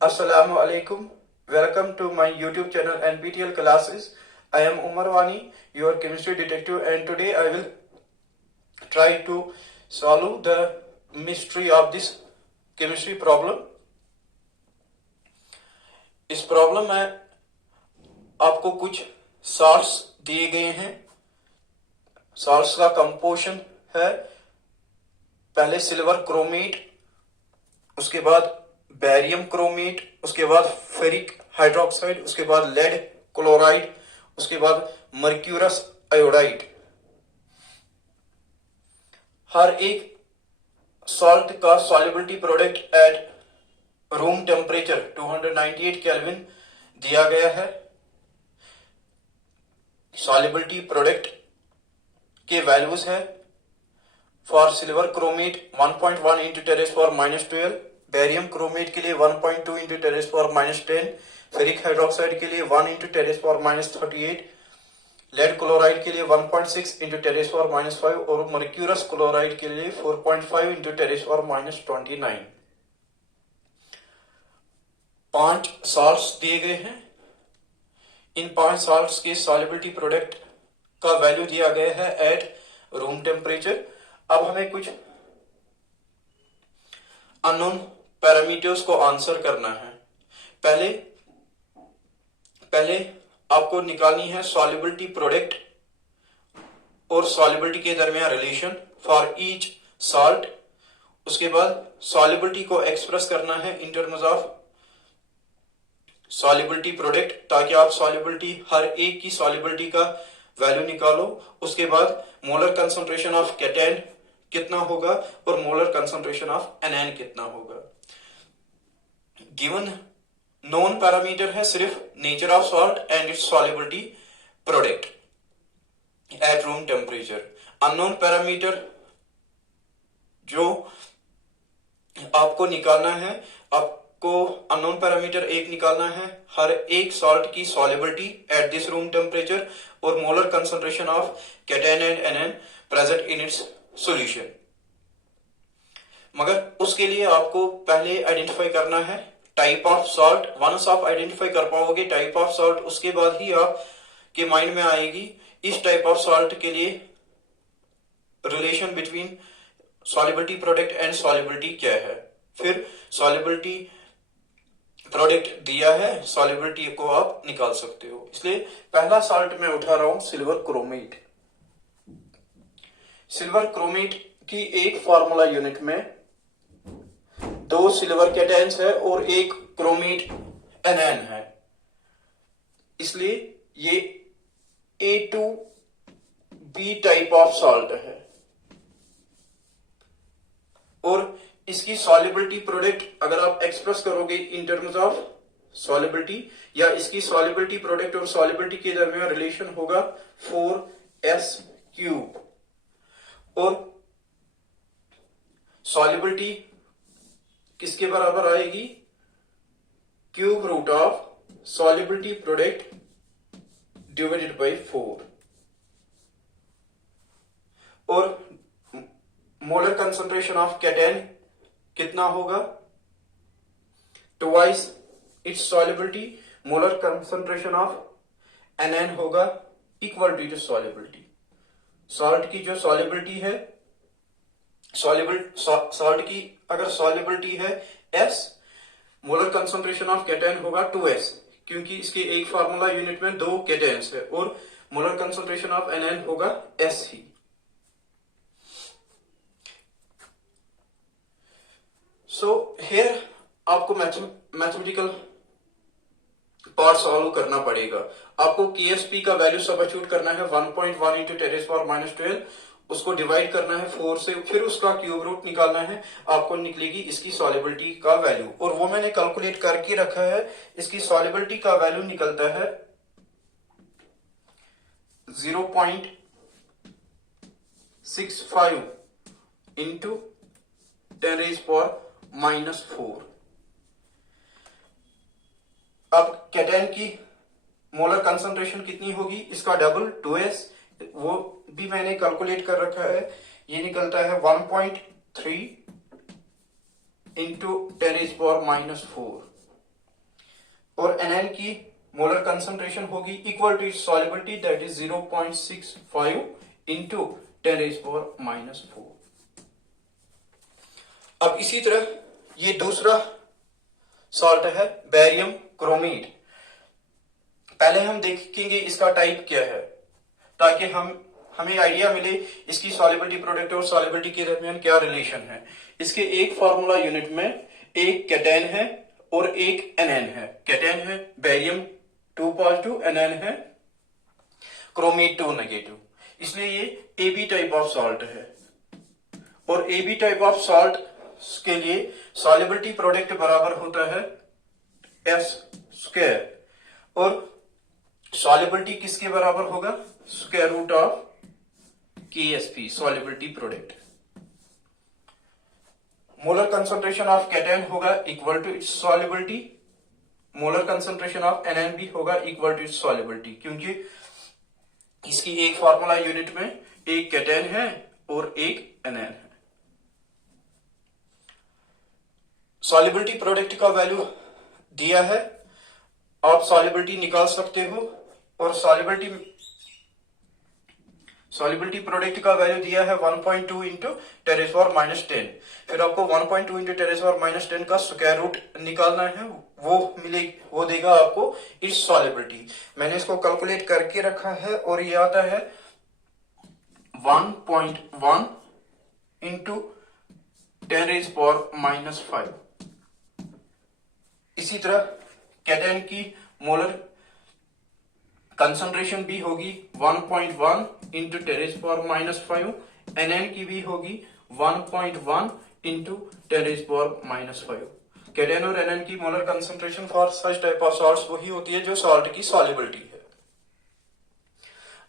Assalamu alaikum. Welcome to my YouTube channel NPTEL classes. I am Umar Wani, your chemistry detective, and today I will try to solve the mystery of this chemistry problem. इस problem में आपको कुछ salts दिए गए हैं। Salts का composition है पहले सिल्वर क्रोमेट, उसके बाद बैरियम क्रोमेट, उसके बाद फेरिक हाइड्रोक्साइड, उसके बाद लेड क्लोराइड, उसके बाद मर्क्यूरस आयोडाइड। हर एक सॉल्ट का solubility product at room temperature 298 kelvin दिया गया है। सॉल्युबिलिटी प्रोडक्ट के वैल्यूज है for silver chromate 1.1 into ten raise for -12, barium chromate के लिए 1.2 into ten raise for -10, ferric hydroxide के लिए 1 into ten raise for -38, lead chloride के लिए 1.6 इंटू टेरेस फॉर -5 और मर्क्यूरस क्लोराइड के लिए 4.5 इंटू टेरेस फॉर -29। 5 सॉल्ट्स दिए गए हैं। इन 5 सॉल्ट्स के सॉल्युबिलिटी प्रोडक्ट का वैल्यू दिया गया है एट रूम टेम्परेचर। अब हमें कुछ अननोन पैरामीटर्स को आंसर करना है। पहले आपको निकालनी है सॉल्युबिलिटी प्रोडक्ट और सॉल्युबिलिटी के दरमियान रिलेशन फॉर ईच सॉल्ट। उसके बाद सॉल्युबिलिटी को एक्सप्रेस करना है इन टर्म्स ऑफ सॉल्युबिलिटी प्रोडक्ट, ताकि आप सॉल्युबिलिटी हर एक की सॉल्युबिलिटी का वैल्यू निकालो। उसके बाद मोलर कंसंट्रेशन ऑफ केटैन कितना होगा और मोलर कंसंट्रेशन ऑफ एनएन कितना होगा। गिवन नॉन पैरामीटर है सिर्फ nature of salt and it's solubility product at room temperature. Unknown parameter जो आपको निकालना है, आपको अननोन पैरामीटर एक निकालना है हर एक सॉल्ट की solubility at this room temperature और molar concentration of cation and anion present in its solution. मगर उसके लिए आपको पहले आइडेंटिफाई करना है टाइप ऑफ सॉल्ट। वंस आप आइडेंटिफाई कर पाओगे टाइप ऑफ सॉल्ट, उसके बाद ही आप के माइंड में आएगी इस टाइप ऑफ सॉल्ट के लिए relation between solubility product and solubility क्या है। फिर सॉल्युबिलिटी प्रोडक्ट दिया है, सॉल्युबिलिटी को आप निकाल सकते हो। इसलिए पहला सॉल्ट मैं उठा रहा हूं सिल्वर क्रोमेट। सिल्वर क्रोमेट की एक फार्मूला यूनिट में 2 सिल्वर कैटायंस है और 1 क्रोमेट एनएन है, इसलिए ये A2B टाइप ऑफ सॉल्ट है। और इसकी सॉल्युबिलिटी प्रोडक्ट अगर आप एक्सप्रेस करोगे इन टर्म्स ऑफ सॉल्युबिलिटी, या इसकी सॉल्युबिलिटी प्रोडक्ट और सॉल्युबिलिटी के दरमियान रिलेशन होगा 4s³ और सॉल्युबिलिटी किसके बराबर आएगी, cube root of solubility product divided by 4। और मोलर कंसंट्रेशन ऑफ कैटैन कितना होगा, twice its solubility. Molar concentration of anion होगा equal to its solubility. Salt की जो सॉल्युबिलिटी है, सॉल्ट की अगर सॉल्युबिलिटी है S, molar concentration of cation होगा 2s, क्योंकि इसके एक फार्मूला यूनिट में 2 कैटैन्स है, और मोलर कंसंट्रेशन ऑफ एनएन होगा S ही। सो हियर आपको मैथमेटिकल पार्ट सॉल्व करना पड़ेगा। आपको KSP का वैल्यू सब्स्टिट्यूट करना है 1.1 इंटू टेरेस फॉर -12, उसको डिवाइड करना है 4 से, फिर उसका क्यूब रूट निकालना है, आपको निकलेगी इसकी सॉल्युबिलिटी का वैल्यू, और वो मैंने कैलकुलेट करके रखा है। इसकी सॉल्युबिलिटी का वैल्यू निकलता है 0.65 इंटू 10⁻⁻⁴। अब कैटैन की मोलर कंसंट्रेशन कितनी होगी, इसका डबल 2s, वो भी मैंने कैलकुलेट कर रखा है। ये निकलता है 1.3 इंटू 10⁻⁻⁴। और NN की मोलर कंसंट्रेशन होगी equal to its solubility that is 0.65 into 10⁻⁴। अब इसी तरह ये दूसरा सॉल्ट है बेरियम क्रोमेट। पहले हम देखेंगे इसका टाइप क्या है ताकि हमें आइडिया मिले इसकी सॉल्युबिलिटी प्रोडक्ट और सॉल्युबिलिटी के दरमियान क्या रिलेशन है। इसके एक फार्मूला यूनिट में एक कैटेन है और एक एनएन है। कैटेन है बेरियम 2 पॉजिटिव, एनएन है क्रोमेट 2 नेगेटिव, इसलिए ये AB टाइप ऑफ सॉल्ट है। और AB टाइप ऑफ सॉल्ट के लिए सॉल्युबिलिटी प्रोडक्ट बराबर होता है S² और सॉल्युबिलिटी किसके बराबर होगा? Square root of KSP solubility product. Molar concentration of cation होगा equal to its solubility, molar concentration of anion भी होगा इक्वल टू इट्स सॉल्युबिलिटी, क्योंकि इसकी एक फार्मूला यूनिट में एक कैटायन है और एक एनएन है। सॉल्युबिलिटी प्रोडक्ट का वैल्यू दिया है, आप सॉल्युबिलिटी निकाल सकते हो और सॉल्युबिलिटी प्रोडक्ट का वैल्यू दिया है 1.2 इंटू 10⁻⁻10। फिर आपको 1.2 इंटू 10⁻⁻10 का स्क्वायर रूट निकालना है, वो देगा आपको इस सॉल्युबिलिटी। मैंने इसको कैलकुलेट करके रखा है और ये आता है 1.1 इंटू 10⁻⁻5। इसी तरह कैटायन की मोलर कंसंट्रेशन भी होगी 1.1 इंटू 10⁻⁻5, एनएन की भी होगी 1.1 इंटू 10⁻⁻5। कैटायन और एनएन की molar concentration for such type of salts वही होती है जो सॉल्ट की सॉल्युबिलिटी है।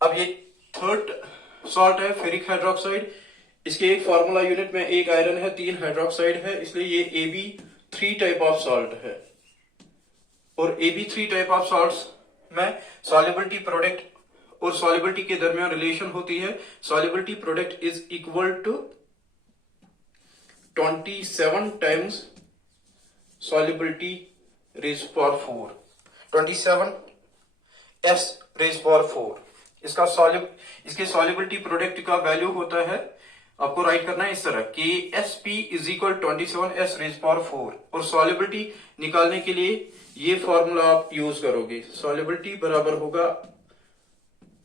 अब ये थर्ड सॉल्ट है फेरिक हाइड्रोक्साइड। इसके एक फार्मूला यूनिट में एक आयरन है, 3 हाइड्रोक्साइड है, इसलिए ये AB3 टाइप ऑफ सॉल्ट है। और AB3 टाइप ऑफ सॉल्ट्स में सॉल्युबिलिटी प्रोडक्ट और सॉल्युबिलिटी के दरमियान रिलेशन होती है। Solubility product is equal to 27 times solubility raise power 4, 27 S⁻⁴। इसके सॉल्युबिलिटी प्रोडक्ट का वैल्यू होता है, आपको राइट करना है इस तरह KSP इज इक्वल 27 S⁻⁴। और सॉल्युबिलिटी निकालने के लिए ये फॉर्मूला आप यूज करोगे। सॉल्युबिलिटी बराबर होगा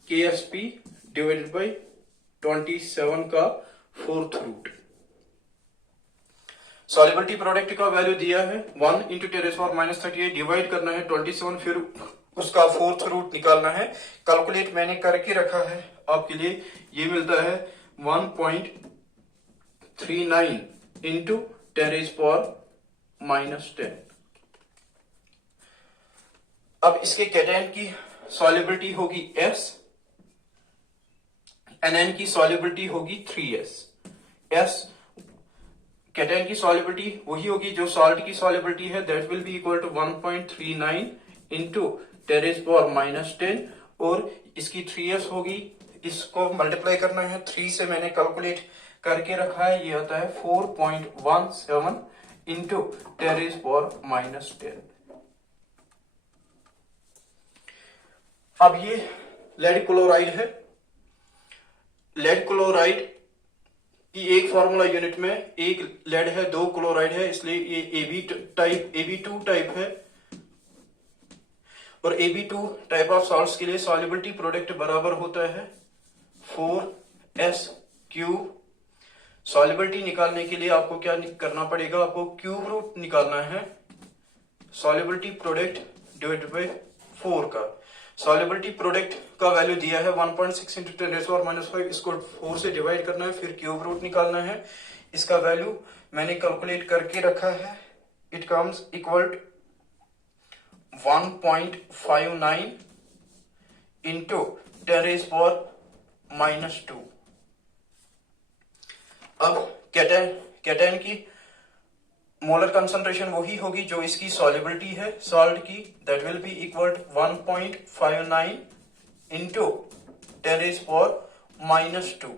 KSP डिवाइडेड बाई 27 का 4th रूट। सॉल्युबिलिटी प्रोडक्ट का वैल्यू दिया है 1 इंटू 10⁻38, डिवाइड करना है 27, फिर उसका 4th रूट निकालना है। कैलकुलेट मैंने करके रखा है आपके लिए, ये मिलता है 1.39 इंटू 10⁻⁻10। अब इसके कैटायन की सॉल्युबिलिटी होगी S, एनएन की सॉल्युबिलिटी होगी 3S। S कैटायन की सॉल्युबिलिटी वही होगी जो सॉल्ट की सॉल्युबिलिटी है, that will be equal to 1.39 into 10⁻⁻10 और इसकी 3S होगी, इसको मल्टीप्लाई करना है 3 से, मैंने कैलकुलेट करके रखा है, ये आता है 4.17 इंटू 10⁻⁻10। अब ये लेड क्लोराइड है। लेड क्लोराइड की एक फार्मूला यूनिट में एक लेड है, 2 क्लोराइड है, इसलिए ये AB2 टाइप है। और AB2 टाइप ऑफ सॉल्ट्स के लिए सॉल्युबिलिटी प्रोडक्ट बराबर होता है 4S³। सॉल्युबिलिटी निकालने के लिए आपको क्या करना पड़ेगा? आपको क्यूब रूट निकालना है सॉल्युबिलिटी प्रोडक्ट डिवाइडेड बाई 4 का। सॉल्युबिलिटी प्रोडक्ट का वैल्यू दिया है 1.6 इंटू 10⁻⁻5, इसको 4 से डिवाइड करना है, फिर क्यूब रूट निकालना है। इसका वैल्यू मैंने कैलकुलेट करके रखा है, इट कम्स इक्वल 1.59 इंटू 10⁻⁻2। अब कैटायन की मोलर कंसंट्रेशन वही होगी जो इसकी सॉल्युबिलिटी है सॉल्ट की, that will be equal 1.59 into 10⁻⁻2।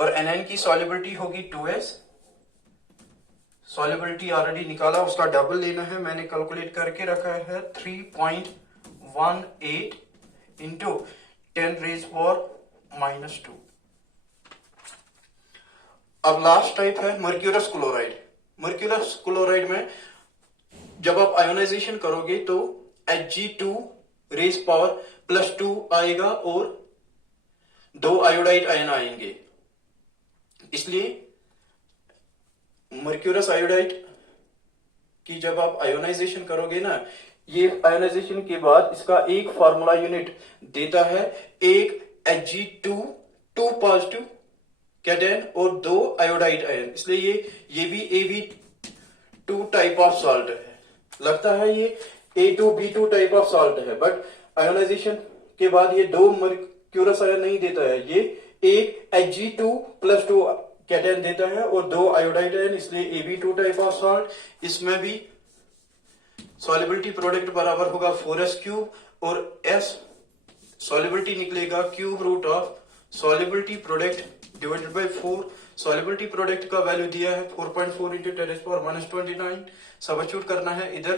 और एनएन की सॉल्युबिलिटी होगी 2S। सॉल्युबिलिटी ऑलरेडी निकाला, उसका डबल लेना है, मैंने कैलकुलेट करके रखा है 3.18 इंटू 10⁻⁻²। अब लास्ट टाइप है मर्क्यूरस क्लोराइड। मर्क्यूरस क्लोराइड में जब आप आयोनाइजेशन करोगे तो Hg2⁻²+ आएगा और 2 आयोडाइड आयन आएंगे। इसलिए मर्क्यूरस आयोडाइड की जब आप आयोनाइजेशन करोगे ना, ये आयोनाइजेशन के बाद इसका एक फार्मूला यूनिट देता है, एक Hg2 कैटन और 2 आयोडाइड आयन, इसलिए ये भी Ab2 टाइप ऑफ सॉल्ट है। लगता है ये A2B2 टाइप ऑफ सॉल्ट है, बट आयोनाइजेशन के बाद ये 2 मर्क्यूरस आयन नहीं देता है, ये एक Hg2+2 कैटन देता है और 2 आयोडाइड आयन, इसलिए Ab2 टाइप ऑफ सॉल्ट। इसमें भी सॉल्युबिलिटी प्रोडक्ट बराबर होगा 4s³ और s सॉल्युबिलिटी निकलेगा cube root of solubility product divided by 4। Solubility product का वैल्यू दिया है 4.4 इंटू 10⁻⁻29। सब्स्टिट्यूट करना है इधर,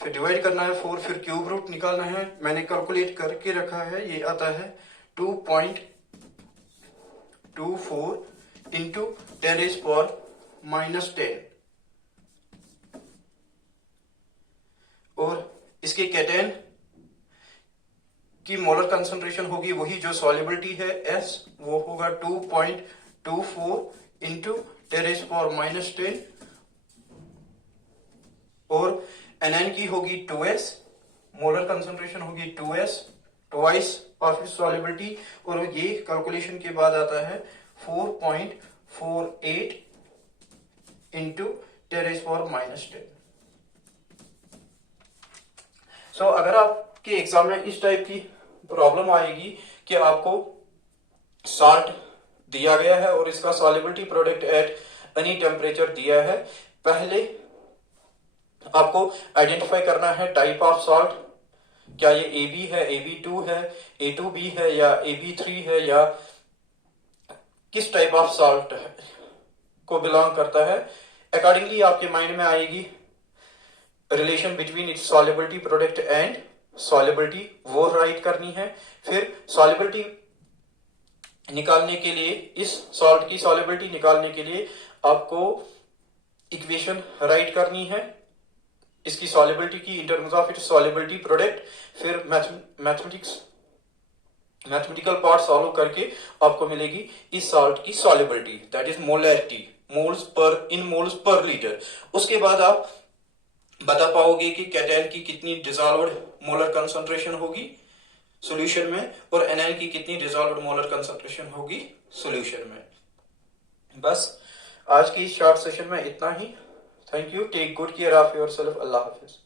फिर डिवाइड करना है 4, फिर क्यूब रूट निकालना है। मैंने कैलकुलेट करके रखा है, ये आता है 2.24 इंटू 10⁻⁻10 और इसके कैटन की मोलर कंसंट्रेशन होगी वही जो सॉल्युबिलिटी है S, वो होगा 2.24 इंटू 10⁻⁻10 और एनएन की होगी 2s, मोलर कंसंट्रेशन होगी 2s, ट्वाइस ऑफ इस सॉल्युबिलिटी, और ये कैलकुलेशन के बाद आता है 4.48 इंटू 10⁻⁻10। सो अगर आपके एग्जाम में इस टाइप की प्रॉब्लम आएगी कि आपको सॉल्ट दिया गया है और इसका solubility product at any temperature दिया है, पहले आपको आइडेंटिफाई करना है टाइप ऑफ सॉल्ट, क्या ये AB है, AB2 है, A2B है या AB3 है, या किस टाइप ऑफ सॉल्ट को बिलोंग करता है। अकॉर्डिंगली आपके माइंड में आएगी relation between its solubility product and solubility, वो राइट करनी है। फिर सॉल्युबिलिटी निकालने के लिए, इस सॉल्ट की सॉल्युबिलिटी निकालने के लिए आपको इक्वेशन राइट करनी है इसकी सॉल्युबिलिटी की in terms of its solubility product. फिर मैथमेटिकल पार्ट सॉल्व करके आपको मिलेगी इस सॉल्ट की solubility, that is molarity, moles per litre. उसके बाद आप बता पाओगे कि कैटन की कितनी डिसॉल्व्ड मोलर कंसंट्रेशन होगी सॉल्यूशन में और एनएन की कितनी डिसॉल्व्ड मोलर कंसंट्रेशन होगी सॉल्यूशन में। बस आज की इस शॉर्ट सेशन में इतना ही। Thank you, take good care of yourself, Allah Hafiz.